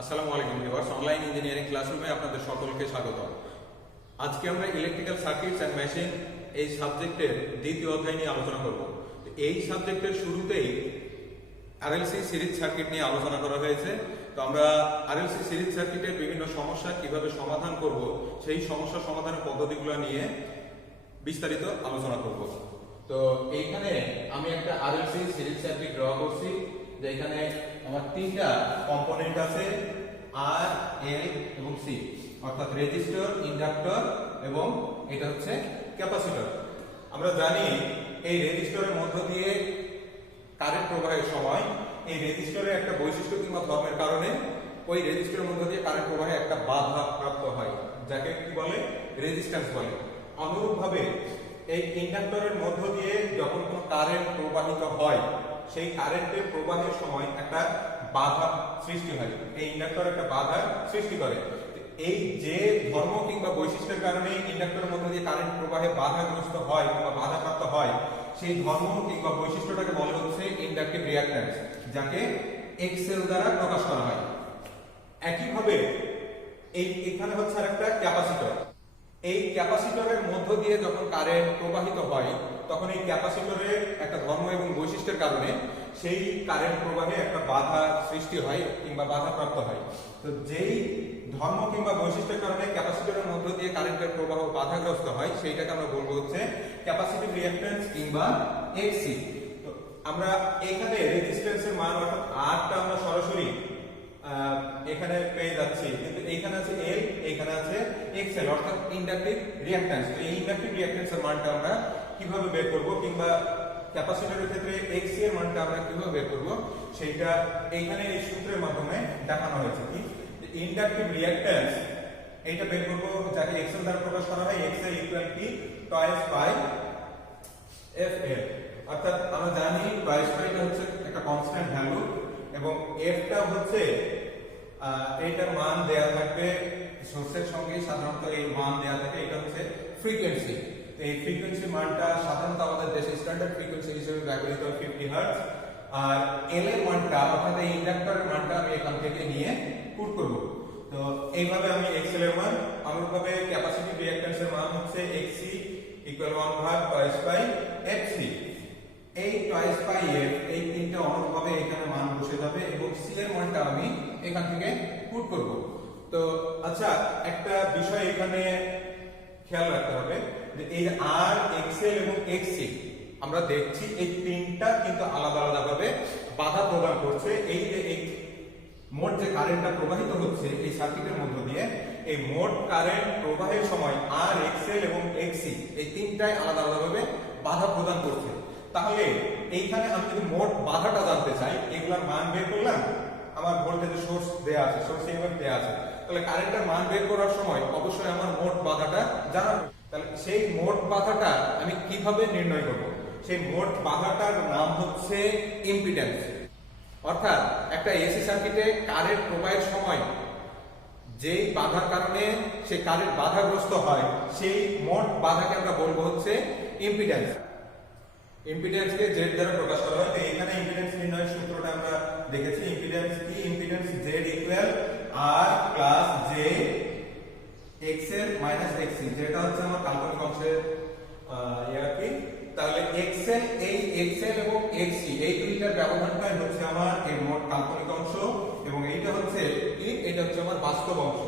আসসালামু আলাইকুম viewers, online engineering ক্লাসরুমে আপনাদের সকলকে স্বাগত। আজকে আমরা ইলেকট্রিক্যাল সার্কিটস অ্যান্ড মেশিন এই সাবজেক্টের দ্বিতীয় অধ্যায় নিয়ে আলোচনা করব। এই সাবজেক্টের শুরুতেই আরএলসি সিরিজ সার্কিট নিয়ে আলোচনা করা হয়েছে। তো আমরা আরএলসি সিরিজ সার্কিটের বিভিন্ন সমস্যা কিভাবে সমাধান করব, সেই সমস্যা সমাধানের পদ্ধতিগুলো নিয়ে বিস্তারিত আলোচনা করব। তো এইখানে আমি একটা আরএলসি সিরিজ সার্কিট ড্র করছি, যে এখানে আমার তিনটা কম্পোনেন্ট আছে, আর, এল এবং সি, অর্থাৎ রেজিস্টর, ইন্ডাক্টর এবং এটা হচ্ছে ক্যাপাসিটর। আমরা জানি এই রেজিস্টরের মধ্য দিয়ে কারেন্ট প্রবাহের সময় এই রেজিস্টরের একটা বৈশিষ্ট্য কিংবা ধর্মের কারণে ওই রেজিস্টরের মধ্য দিয়ে কারেন্ট প্রবাহে একটা বাধা প্রাপ্ত হয়, যাকে কি বলে, রেজিস্ট্যান্স বলে। অনুরূপভাবে এই ইন্ডাক্টরের মধ্য দিয়ে যখন কোনো কারেন্ট প্রবাহিত হয়, সেই কারেন্টের প্রবাহের সময় একটা বাধা সৃষ্টি হয়। এই ইন্ডাক্টর একটা বাধা সৃষ্টি করে। এই যে ধর্ম কিংবা বৈশিষ্ট্যের কারণে ইন্ডাক্টরের মধ্য দিয়ে কারেন্ট প্রবাহে বাধাগ্রস্ত হয় কিংবা বাধাপ্রাপ্ত হয়, সেই ধর্ম কিংবা বৈশিষ্ট্যটাকে বলা হচ্ছে ইন্ডাকটিভ রিঅ্যাক্ট্যান্স, যাকে এক্সএল দ্বারা প্রকাশ করা হয়। একইভাবে এখানে হচ্ছে আরেকটা ক্যাপাসিটর। এই ক্যাপাসিটরের মধ্য দিয়ে যখন কারেন্ট প্রবাহিত হয়, তখন এই ক্যাপাসিটরের একটা ধর্ম এবং বৈশিষ্ট্যের কারণে সেই কারেন্ট প্রবাহে একটা বাধা সৃষ্টি হয় কিংবা বাধাপ্রাপ্ত হয়। তো যেই ধর্ম কিংবা বৈশিষ্ট্যের কারণে ক্যাপাসিটরের মধ্য দিয়ে কারেন্টের প্রবাহ বাধাগ্রস্ত হয়, সেইটাকে আমরা বলবো হচ্ছে ক্যাপাসিটিভ রিঅ্যাক্ট্যান্স কিংবা এক্সসি। তো আমরা এখানে রেজিস্ট্যান্সের মান অর্থাৎ আরটা আমরা সরাসরি এখানে পেয়ে যাচ্ছি, কিন্তু এইখানে আছে এল, এইখানে আছে এক্সএল, অর্থাৎ ইন্ডাকটিভ রিঅ্যাক্ট্যান্স। তো এই ইন্ডাকটিভ রিঅ্যাক্ট্যান্সের মানটা আমরা কিভাবে বের করব, কিংবা ক্যাপাসিটরের ক্ষেত্রে এক্সসি এর মানটা আমরা কিভাবে বের করব, সেইটা এইখানে এই সূত্রের মাধ্যমে দেখানো হয়েছে। কি ইন্ডাকটিভ রিঅ্যাক্ট্যান্স এইটা বের করব, যাকে এক্সএল দ্বারা প্রকাশ করা হয়, এক্সএল ইকুয়াল টু টয়েস বাই এফএল। অর্থাৎ আমরা জানি টয়েস বাইটা হচ্ছে একটা কনস্ট্যান্ট ভ্যালু এবং এফটা হচ্ছে এইটার মান দেয়া থাকবে সোর্সের সঙ্গে, সাধারণত এই মান দেয়া থাকে, এটা হচ্ছে ফ্রিকোয়েন্সি। এই ফ্রিকোয়েন্সি মানটা সাধারণত আমাদের দেশে স্ট্যান্ডার্ড ফ্রিকোয়েন্সি হিসেবে ব্যবহৃত হয় 50 হার্টজ। আর এল এর মানটা অর্থাৎ এই ইন্ডাক্টরের মানটা আমি এখান থেকে নিয়ে পুট করব। তো এইভাবে আমি এক্সএল এর মান, অনুরূপভাবে ক্যাপাসিটিভ রিঅ্যাক্ট্যান্স এর মান হচ্ছে XC equal 1/2 toys by FC. এই টয়েস বাই এফ, এই তিনটা অনুরূপভাবে এখানে মান বসে যাবে এবং সি এর মানটা আমি এখান থেকে পুট করব। তো আচ্ছা, একটা বিষয় এখানে খেয়াল রাখতে হবে যে এই আর, এক্সএল এবং এক্সসি আমরা দেখছি এই তিনটা কিন্তু আলাদা আলাদা ভাবে বাধা প্রদান করছে। এই যে এই মোট যে কারেন্টটা প্রবাহিত হচ্ছে এই সার্কিটের মধ্য দিয়ে, এই মোট কারেন্ট প্রবাহের সময় আর, এক্সএল এবং এক্সসি এই তিনটাই আলাদা আলাদা ভাবে বাধা প্রদান করছে। তাহলে এইখানে আমি যদি মোট বাধাটা জানতে চাই, এগুলার মান বের করলাম, আমার ভোল্টেজের সোর্স দেয়া আছে, সোর্স এইভাবে দেয়া আছে, তাহলে কারেন্টের মান বের করার সময় অবশ্যই আমার মোট বাধাটা জানা। তাহলে সেই মোট বাধাটা আমি কিভাবে নির্ণয় করব? সেই মোট বাধাটার নাম হচ্ছে ইম্পিডেন্স। অর্থাৎ একটা এসি সার্কিটে কারেন্ট প্রবাহের সময় যেই বাধার কারণে সেই কারেন্ট বাধাগ্রস্ত হয়, সেই মোট বাধাকে আমরা বলবো হচ্ছে ইম্পিডেন্স। ইম্পিডেন্সকে জেড দ্বারা প্রকাশ করা হয়। তো এখানে ইম্পিডেন্স নির্ণয়ের সূত্রটা আমরা দেখেছি। ইম্পিডেন্স কি? ইম্পিডেন্স জেড ইকুয়াল আর plus J XL minus XC, যেটা হচ্ছে আমার কাল্পনিক অংশের কি। তাহলে এক্সএল, এই এক্সএল এবং এক্সসি এই দুইটার ব্যবধানটাই হচ্ছে আমার এই মোট কাল্পনিক অংশ, এবং এইটা হচ্ছে কি, এটা হচ্ছে আমার বাস্তব অংশ।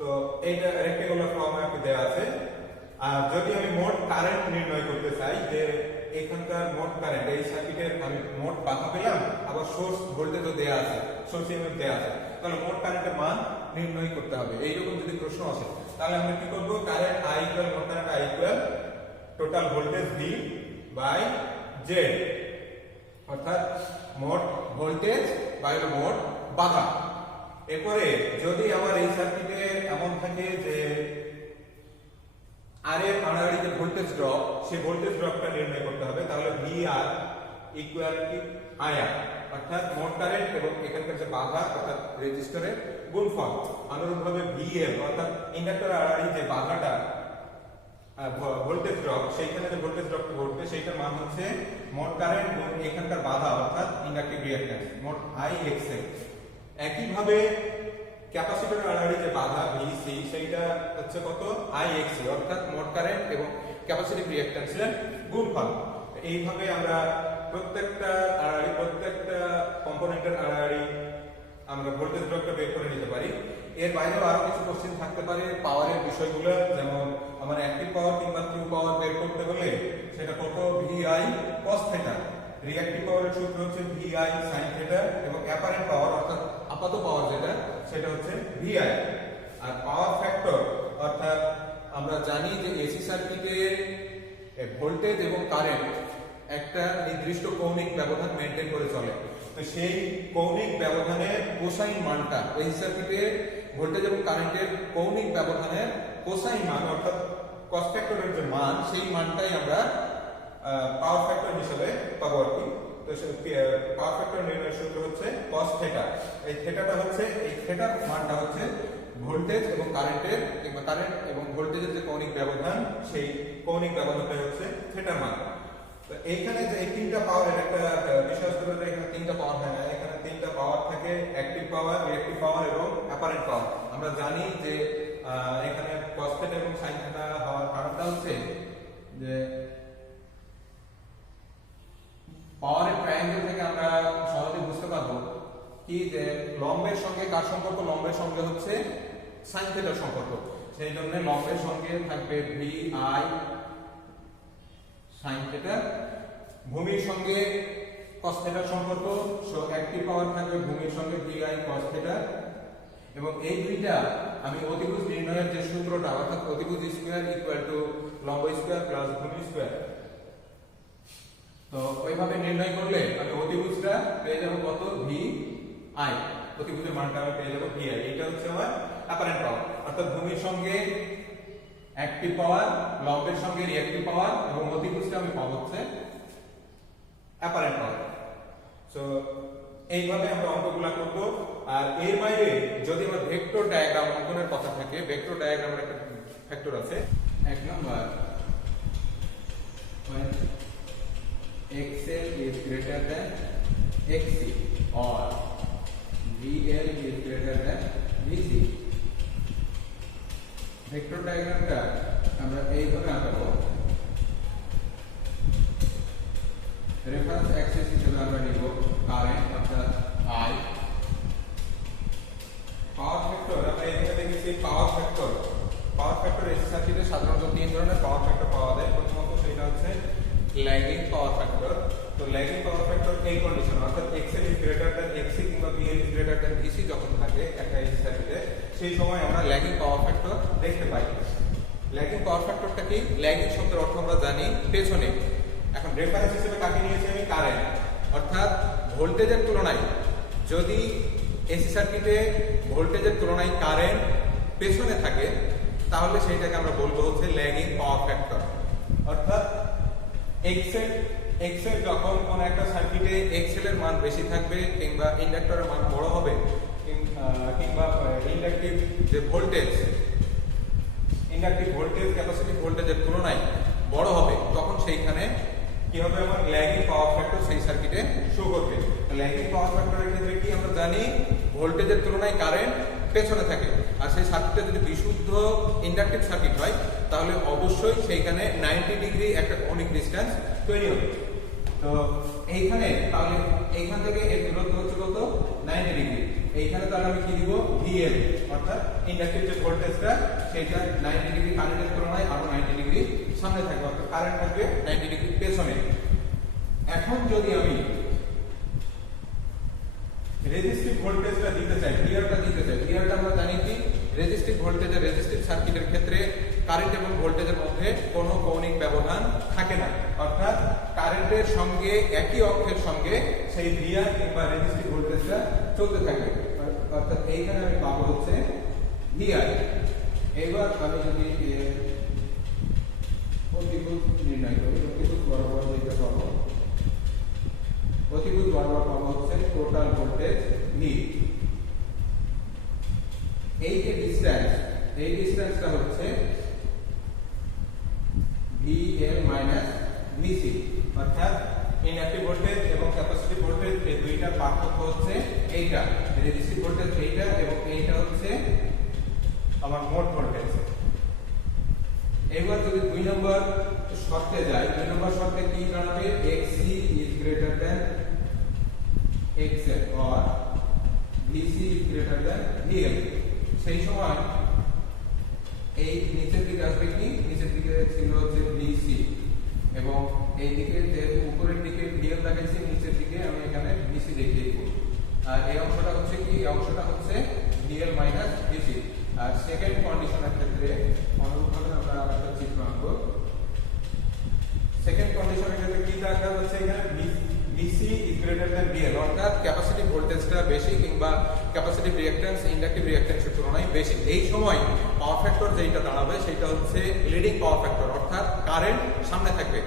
তো এইটা রেক্টেঙ্গুলার ফর্মে আপনি দেয়া আছে। আর যদি আমি মোট কারেন্ট নির্ণয় করতে চাই, যে এখানকার মোট কারেন্ট এই সার্কিটের আমি মোট বাধা পেলাম, আবার সোর্স ভোল্টেজও দেয়া আছে, সোর্স ইমেজ দেয়া আছে, তাহলে মোট কারেন্টের মান নির্ণয় করতে হবে। এইরকম যদি প্রশ্ন আসে, তাহলে আমরা কি করব? কারেন্ট আই ইকুয়াল, মোট current I equal total voltage V by Z, অর্থাৎ মোট ভোল্টেজ বাই মোট বাধা। এরপরে যদি আমার এই সার্কিটে এমন থাকে যে আর এর আড়াআড়ি যে ভোল্টেজ ড্রপ, সেই ভোল্টেজ ড্রপটা নির্ণয় করতে হবে। তাহলে V R equal to I R, অর্থাৎ মোট কারেন্ট এবং এখানকার যে বাধা অর্থাৎ রেজিস্টরের গুণফল। অনুরূপভাবে ভিএল অর্থাৎ ইন্ডাক্টরের আড়াআড়ি যে বাধাটা ভোল্টেজ ড্রপ, সেইখানে যে ভোল্টেজ ড্রপটা ঘটবে সেইটার মান হচ্ছে মোট কারেন্ট এবং এখানকার বাধা অর্থাৎ ইন্ডাকটিভ রিঅ্যাক্ট্যান্স, মোট আই এক্সএল। একইভাবে ক্যাপাসিটর আড়াআড়ি যে বাধা ভিসি সেইটা হচ্ছে কত আইএক্সি, অর্থাৎ মোট কারেন্ট এবং ক্যাপাসিটিভ রিঅ্যাকট্যান্সের গুণফল। এইভাবে আমরা প্রত্যেকটা কম্পোনেন্টের আড়াআড়ি আমরা ভোল্টেজ ড্রপটা বের করে নিতে পারি। এর বাইরেও আরো কিছু কোশ্চেন থাকতে পারে পাওয়ারের বিষয়গুলো, যেমন আমার অ্যাক্টিভ পাওয়ার কিংবা ট্রু পাওয়ার বের করতে হলে সেটা কত ভিআই cos থিটা, রিঅ্যাক্টিভ পাওয়ারের সূত্র হচ্ছে ভিআই sin থিটা, এবং অ্যাপারেন্ট পাওয়ার অর্থাৎ আপাত পাওয়ার যেটা সেটা হচ্ছে ভিআই। আর পাওয়ার ফ্যাক্টর অর্থাৎ আমরা জানি যে এসি সার্কিটে ভোল্টেজ এবং কারেন্ট একটা নির্দিষ্ট কৌণিক ব্যবধান মেনটেন করে চলে, তো সেই কৌণিক ব্যবধানের কোসাইন মানটা এই সার্কিটে ভোল্টেজ এবং কারেন্টের কৌণিক ব্যবধানের কোসাইন মান অর্থাৎ কস ফ্যাক্টরের যে মান সেই মানটাই আমরা পাওয়ার ফ্যাক্টর হিসেবে পাবো আর কি। তো পাওয়ার ফ্যাক্টর নির্ণয়ের সূত্র হচ্ছে cos থিটা। এই থিটাটা হচ্ছে এই থিটার মানটা হচ্ছে ভোল্টেজ এবং কারেন্টের কিংবা কারেন্ট এবং ভোল্টেজের যে কৌণিক ব্যবধান সেই কৌণিক ব্যবধানটা হচ্ছে থিটার মান। তো এইখানে যে এই তিনটা পাওয়ারের একটা বিষয় হচ্ছে যে এখানে তিনটা পাওয়ার হয় না, এখানে তিনটা পাওয়ার থাকে অ্যাক্টিভ পাওয়ার, রিঅ্যাক্টিভ পাওয়ার এবং অ্যাপারেন্ট পাওয়ার। আমরা জানি যে এখানে cos থিটা এবং sin থিটা হওয়ার কারণটা হচ্ছে যে পাওয়ারের ট্রায়াঙ্গেল থেকে আমরা সহজে বুঝতে পারবো কি যে লম্বের সঙ্গে কার সম্পর্ক, লম্বের সঙ্গে হচ্ছে sin থিটার সম্পর্ক। সেই জন্য লম্বের সঙ্গে থাকবে VI sin থিটা, ভূমির সঙ্গে cos থিটার সম্পর্ক, সো অ্যাক্টিভ পাওয়ার থাকবে ভূমির সঙ্গে VI cos থিটা। এবং এই দুইটা আমি অতিভুজ নির্ণয়ের যে সূত্রটা অর্থাৎ অতিভুজ স্কয়ার ইকুয়াল টু লম্ব স্কয়ার প্লাস ভূমি স্কয়ার, তো ওইভাবে নির্ণয় করলে আমি অতিভুজটা পেয়ে যাব কত VI, অতিভুজের মানটা আমি পেয়ে যাব VI। এটা হচ্ছে আমার অ্যাপারেন্ট পাওয়ার অর্থাৎ ভূমির সঙ্গে অ্যাক্টিভ পাওয়ার, লম্বের সঙ্গে রিঅ্যাক্টিভ পাওয়ার এবং অতিভুজটা আমি পাবো হচ্ছে অ্যাপারেন্ট পাওয়ার। সো এইভাবে আমরা অঙ্কগুলো করব। আর এর বাইরে যদি আমার ভেক্টর ডায়াগ্রাম অঙ্কনের কথা থাকে, ভেক্টর ডায়াগ্রামের একটা ফ্যাক্টর আছে। এক number XL is greater than XC or VL is greater than VC। Vector ডায়াগ্রামটা আমরা এইভাবে আঁকাবো। রেফারেন্স অ্যাক্সিস হিসেবে আমরা নিব কারেন্ট অর্থাৎ I। পাওয়ার ফ্যাক্টর আমরা এখানে দেখেছি পাওয়ার ফ্যাক্টর এসি সার্কিটে সাধারণত তিন ধরনের পাওয়ার ফ্যাক্টর পাওয়া যায়। প্রথমত সেটা হচ্ছে ল্যাগিং পাওয়ার ফ্যাক্টর। তো ল্যাগিং পাওয়ার ফ্যাক্টর এই কন্ডিশন অর্থাৎ XL is greater than XC কিংবা VL is greater than VC যখন থাকে একটা এসি সার্কিটে, সেই সময় আমরা ল্যাগিং পাওয়ার ফ্যাক্টর দেখতে পাই। ল্যাগিং পাওয়ার ফ্যাক্টরটা কি? ল্যাগিং শব্দের অর্থ আমরা জানি পেছনে। এখন রেফারেন্স হিসেবে কাকে নিয়েছি আমি? কারেন্ট। অর্থাৎ ভোল্টেজের তুলনায় যদি এসি সার্কিটে ভোল্টেজের তুলনায় কারেন্ট পেছনে থাকে তাহলে সেইটাকে আমরা বলবো হচ্ছে ল্যাগিং পাওয়ার ফ্যাক্টর। অর্থাৎ এক্সেল যখন কোন একটা সার্কিটে এক্সেল এর মান বেশি থাকবে কিংবা ইন্ডাক্টরের মান বড় হবে কিংবা ইন্ডাকটিভ যে ভোল্টেজ ক্যাপাসিটিভ ভোল্টেজের তুলনায় বড় হবে, তখন সেইখানে কি হবে? আমার ল্যাগিং পাওয়ার ফ্যাক্টর সেই সার্কিটে শো করবে। ল্যাগিং পাওয়ার ফ্যাক্টরের ক্ষেত্রে কি আমরা জানি? ভোল্টেজের তুলনায় কারেন্ট পেছনে থাকে। আর সেই সার্কিটটা যদি বিশুদ্ধ ইন্ডাকটিভ সার্কিট হয় তাহলে অবশ্যই সেইখানে 90 ডিগ্রি একটা কৌণিক ডিসটেন্স তৈরি হবে। তো এইখানে তাহলে এইখান থেকে এর দূরত্ব হচ্ছে কত? 90 ডিগ্রি। এইখানে তাহলে আমি কি দিব? VL অর্থাৎ ইন্ডাকটিভ যে ভোল্টেজটা সেটা 90 ডিগ্রি কারেন্টের তুলনায় আরো 90 ডিগ্রি সামনে থাকবে, অর্থাৎ কারেন্ট থাকবে 90 ডিগ্রি পেছনে। এখন যদি আমি রেজিস্টিভ ভোল্টেজটা দিতে চাই, ভিআরটা দিতে চাই, ভিআরটা আমরা জানি কি? রেজিস্টিভ ভোল্টেজের রেজিস্টিভ সার্কিটের ক্ষেত্রে কারেন্ট এবং ভোল্টেজের মধ্যে কোনো কৌণিক ব্যবধান থাকে না, অর্থাৎ কারেন্টের সঙ্গে একই অক্ষের সঙ্গে সেই ভিআর কিংবা রেজিস্টিভ ভোল্টেজটা চলতে থাকবে। অর্থাৎ এইখানে আমি পাবো হচ্ছে ভিআর। এবার আমি যদি অতিভুজ নির্ণয় করি, অতিভুজ বরাবর যেটা পাবো, অতিভুজ বরাবর পাবো হচ্ছে টোটাল ভোল্টেজ ভি। এই যে ডিসটেন্স, এই ডিসটেন্সটা হচ্ছে VL মাইনাস VC, অর্থাৎ ইন্ডাকটিভ ভোল্টেজ এবং ক্যাপাসিটিভ ভোল্টেজ এই দুইটার পার্থক্য হচ্ছে এইটা। রেজিস্টিভ ভোল্টেজ এইটা এবং এইটা হচ্ছে আমার মোট ভোল্টেজ। এবার যদি 2 নম্বর শর্তে যাই, 2 নম্বর শর্তে কি দাঁড়াবে, XC is greater than XL or VC is greater than VL। সেই সময় এই নিচের দিকে আসবে কি, নিচের দিকে ছিল যে VC এবং এই দিকে যেহেতু উপরের দিকে VL লাগাইছি, নিচের দিকে আমি এখানে VC দেখিয়ে দেব। আর এই অংশটা হচ্ছে কি, এই অংশটা হচ্ছে VL মাইনাস VC। আর সেকেন্ড কন্ডিশনের ক্ষেত্রে অনুরূপভাবে আমরা আরেকটা চিত্র আঁকব। সেকেন্ড কন্ডিশনের ক্ষেত্রে কি দেখা যাচ্ছে, এখানে VC is greater than VL, অর্থাৎ ক্যাপাসিটি ভোল্টেজটা বেশি কিংবা ক্যাপাসিটিভ রিঅ্যাকট্যান্স ইন্ডাকটিভ রিঅ্যাকট্যান্সের তুলনায় বেশি। এই সময় পাওয়ার ফ্যাক্টর যেটা দাঁড়াবে সেটা হচ্ছে লিডিং পাওয়ার ফ্যাক্টর, অর্থাৎ কারেন্ট সামনে থাকবে।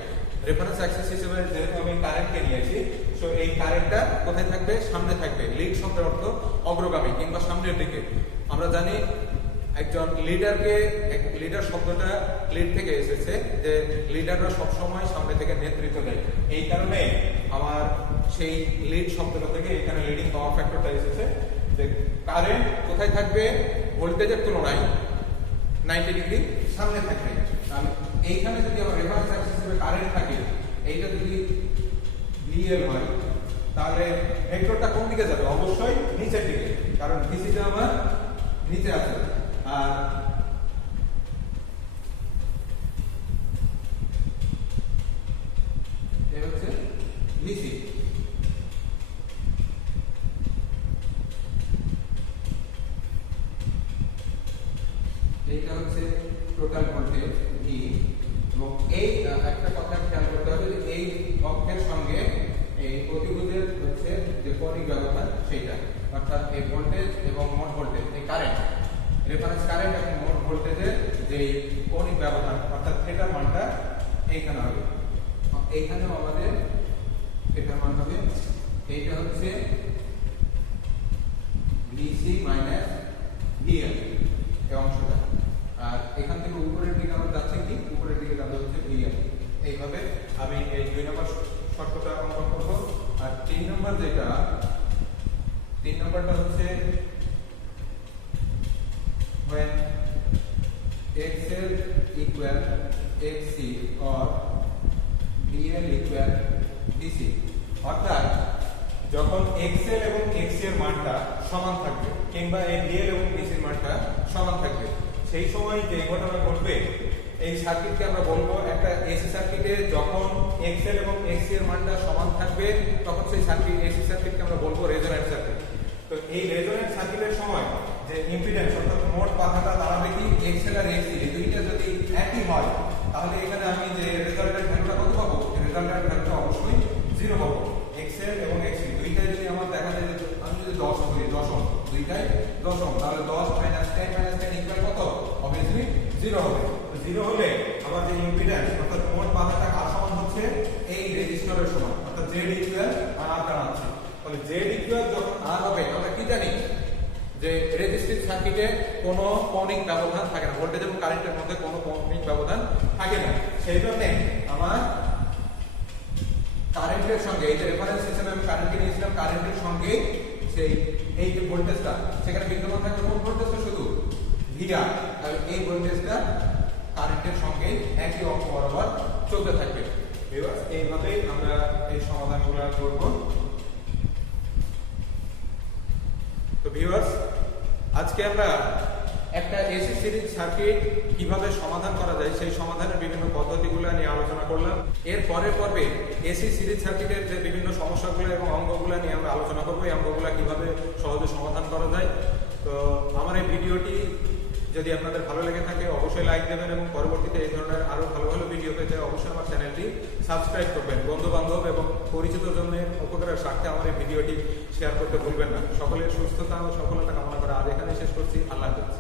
রেফারেন্স অ্যাক্সিস হিসেবে যেহেতু আমি কারেন্টকে নিয়েছি, সো এই কারেন্টটা কোথায় থাকবে, সামনে থাকবে। লিড শব্দের অর্থ অগ্রগামী কিংবা সামনের দিকে। আমরা জানি একজন লিডারকে, লিডার শব্দটা লিড থেকে এসেছে, যে লিডাররা সবসময় সামনে থেকে নেতৃত্ব দেয়। এই কারণে আমার সেই লিড শব্দটা থেকে এখানে লিডিং পাওয়ার ফ্যাক্টরটা এসেছে, যে কারেন্ট কোথায় থাকবে, ভোল্টেজের তুলনায় 90 ডিগ্রি সামনে থাকবে। আমি এইখানে যদি আমার রেফারেন্স অ্যাক্সিস হিসেবে কারেন্ট থাকে, এইটা যদি VL হয়, তাহলে ভেক্টরটা কোন দিকে যাবে, অবশ্যই নিচের দিকে, কারণ ভিসিটা আমার নিচে আছে। আর এই হচ্ছে ভিসি। এইটা হচ্ছে টোটাল ভোল্টেজ ভি। এবং এই একটা কথা খেয়াল করতে হবে, যে এই অক্ষের সঙ্গে এই প্রতিভুজের হচ্ছে যে কৌণিক ব্যবধান সেইটা, অর্থাৎ এই ভোল্টেজ এবং মোট ভোল্টেজ, এই কারেন্ট, রেফারেন্স কারেন্ট এবং মোট ভোল্টেজের যে কৌণিক ব্যবধান অর্থাৎ থিটার মানটা এইখানে হবে। এইখানেও আমাদের থিটার মান হবে, এইটা হচ্ছে VC মাইনাস VL এই অংশটা। আর এখান থেকে উপরের দিকে আমরা যাচ্ছি কি, উপরের দিকে যাবে হচ্ছে VL। এইভাবে আমি এই 2 নম্বর শর্তটা অঙ্কন করব। আর 3 নম্বর যেটা, 3 নম্বরটা হচ্ছে when XL equal XC or VL equal VC, অর্থাৎ যখন XL এবং XC এর মানটা সমান থাকবে কিংবা এই VL এবং VC এর মানটা সমান থাকবে, সেই সময় যে ঘটনা ঘটবে, এই সার্কিটকে আমরা বলবো একটা এসি সার্কিটে যখন XL এবং XC এর মানটা সমান থাকবে, তখন সেই সার্কিট, এসি সার্কিটকে আমরা বলবো রেজোন্যান্ট সার্কিট। তো এই রেজোন্যান্ট সার্কিটের সময় যে ইম্পিডেন্স অর্থাৎ মোট বাধাটা দাঁড়াবে কি, XL আর XC এই দুইটা যদি একই হয়, তাহলে এখানে আমি যে রেজাল্টের ভ্যালুটা কত পাবো, রেজাল্টের ভ্যালুটা অবশ্যই 0 পাবো। XL এবং XC দুইটাই যদি আমার দেখা যায়, আমি যদি 10 করি, দশম, দুইটাই দশম, তাহলে 10 মাইনাস 10 ইকুয়াল কত, অবভিয়াসলি 0 হবে। 0 হলে আমার যে ইম্পিডেন্স অর্থাৎ মোট বাধাটা কার সমান হচ্ছে, এই রেজিস্টরের সমান, অর্থাৎ Z ইকুয়াল R দাঁড়াচ্ছে। তাহলে Z ইকুয়াল যখন R হবে, আমরা কি জানি যে রেজিস্টিভ সার্কিটে কোনো কৌণিক ব্যবধান থাকে না, ভোল্টেজ এবং কারেন্টের মধ্যে কোনো কৌণিক ব্যবধান থাকে না। সেই জন্য আমার কারেন্টের সঙ্গে, এই যে রেফারেন্স হিসেবে আমি কারেন্টকে নিয়েছিলাম, কারেন্টের সঙ্গে সেই এই যে ভোল্টেজটা সেখানে বিদ্যমান থাকবে, কোন ভোল্টেজটা শুধু ভিআর, তাহলে এই ভোল্টেজটা কারেন্টের সঙ্গে একই অক্ষ বরাবর চলতে থাকবে। ভিউয়ার্স, এইভাবেই আমরা এই সমাধানগুলো করব। তো ভিউয়ার্স, আজকে আমরা একটা এসি সিরিজ সার্কিট কিভাবে সমাধান করা যায় সেই সমাধানের বিভিন্ন পদ্ধতিগুলো নিয়ে আলোচনা করলাম। এর পরের পর্বে এসি সিরিজ সার্কিটের যে বিভিন্ন সমস্যাগুলো এবং অঙ্কগুলো নিয়ে আমরা আলোচনা করব, এই অঙ্কগুলো কিভাবে সহজে সমাধান করা যায়। তো আমার এই ভিডিওটি যদি আপনাদের ভালো লেগে থাকে অবশ্যই লাইক দেবেন এবং পরবর্তীতে এই ধরনের আরো ভালো ভালো ভিডিও পেতে অবশ্যই আমার চ্যানেলটি সাবস্ক্রাইব করবেন। বন্ধু বান্ধব এবং পরিচিত জনের উপকারের স্বার্থে আমার এই ভিডিওটি শেয়ার করতে ভুলবেন না। সকলের সুস্থতা ও সফলতা কামনা করে আজ এখানে শেষ করছি। আল্লাহ হাফেজ।